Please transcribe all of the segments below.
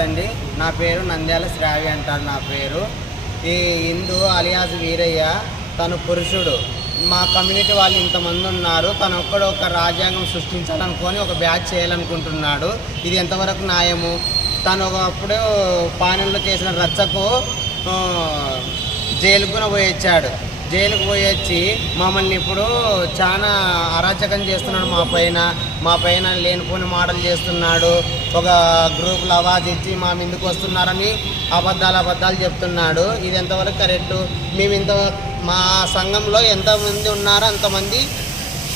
నమస్తే అండి నా పేరు నంద్యాల శ్రావి అంటారు నా పేరు. ఈ హిందూ అలియాస్ వీరయ్య తను పురుషుడు. మా కమ్యూనిటీ వాళ్ళు ఇంతమంది ఉన్నారు. తను ఒక్కడు ఒక రాజ్యాంగం సృష్టించాలనుకొని ఒక బ్యాచ్ చేయాలనుకుంటున్నాడు. ఇది ఎంతవరకు న్యాయము? తను ఒకప్పుడు పాలనలో చేసిన రచ్చకు జైలుకున పోయొచ్చాడు జైలుకు పోయి వచ్చి మమ్మల్ని ఇప్పుడు చాలా అరాచకం చేస్తున్నాడు మా పైన. మా పైన లేనిపోని మాటలు చేస్తున్నాడు. ఒక గ్రూప్ లవాజ్ ఇచ్చి మా మీదకి వస్తున్నారని అబద్ధాలు అబద్ధాలు చెప్తున్నాడు. ఇది ఎంతవరకు కరెక్టు? మేము ఇంత మా సంఘంలో ఎంతమంది ఉన్నారో అంతమంది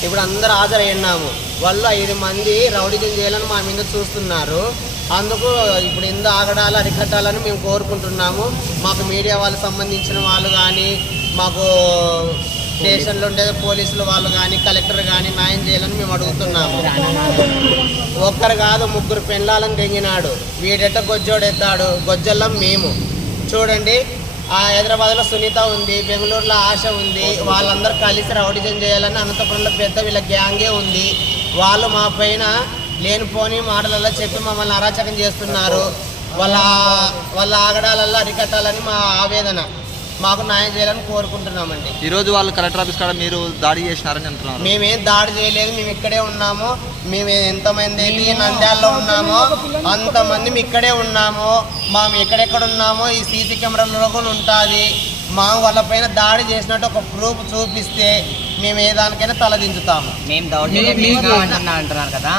ఇప్పుడు అందరు హాజరయ్యాము వాళ్ళు ఐదు మంది రౌడీజం చేయాలని మా మీద చూస్తున్నారు. అందుకు ఇప్పుడు ఎందు ఆగడాలు అరికట్టాలని మేము కోరుకుంటున్నాము. మాకు మీడియా వాళ్ళకి సంబంధించిన వాళ్ళు కానీ మాకు స్టేషన్లో ఉండే పోలీసులు వాళ్ళు కానీ కలెక్టర్ కానీ న్యాయం చేయాలని మేము అడుగుతున్నాము. ఒక్కరు కాదు ముగ్గురు పెళ్ళాలని తెంగినాడు. వీడెట్ట గొజ్జోడెత్తాడు? గొజ్జల్లం మేము. చూడండి ఆ హైదరాబాద్లో సునీత ఉంది బెంగళూరులో ఆశ ఉంది వాళ్ళందరూ కలిసి రౌడిజం చేయాలని అనంతపురంలో పెద్ద వీళ్ళ గ్యాంగే ఉంది. వాళ్ళు మా పైన లేనిపోని మాటలలో చెప్పి మమ్మల్ని అరాచకం చేస్తున్నారు. వాళ్ళ వాళ్ళ ఆగడాలలో అరికట్టాలని మా ఆవేదన. మాకు న్యాయం చేయాలని కోరుకుంటున్నామండి. ఈ రోజు వాళ్ళు కలెక్టర్ ఆఫీస్ కాడ మీరు దాడి చేసినారని అంటున్నారు. మేమేం దాడి చేయలేదు మేము ఇక్కడే ఉన్నాము. మేము ఎంతమంది అయితే నంద్యాలలో ఉన్నామో అంతమంది మేము ఇక్కడే ఉన్నాము. మేము ఎక్కడెక్కడ ఉన్నామో ఈ సీసీ కెమెరాలో కూడా ఉంటుంది. మా వాళ్ళపైన దాడి చేసినట్టు ఒక ప్రూఫ్ చూపిస్తే మేము ఏ దానికైనా తలదించుతాము. మేము దౌర్జన్యం చేసినాం అంటున్నా అంటున్నారు కదా.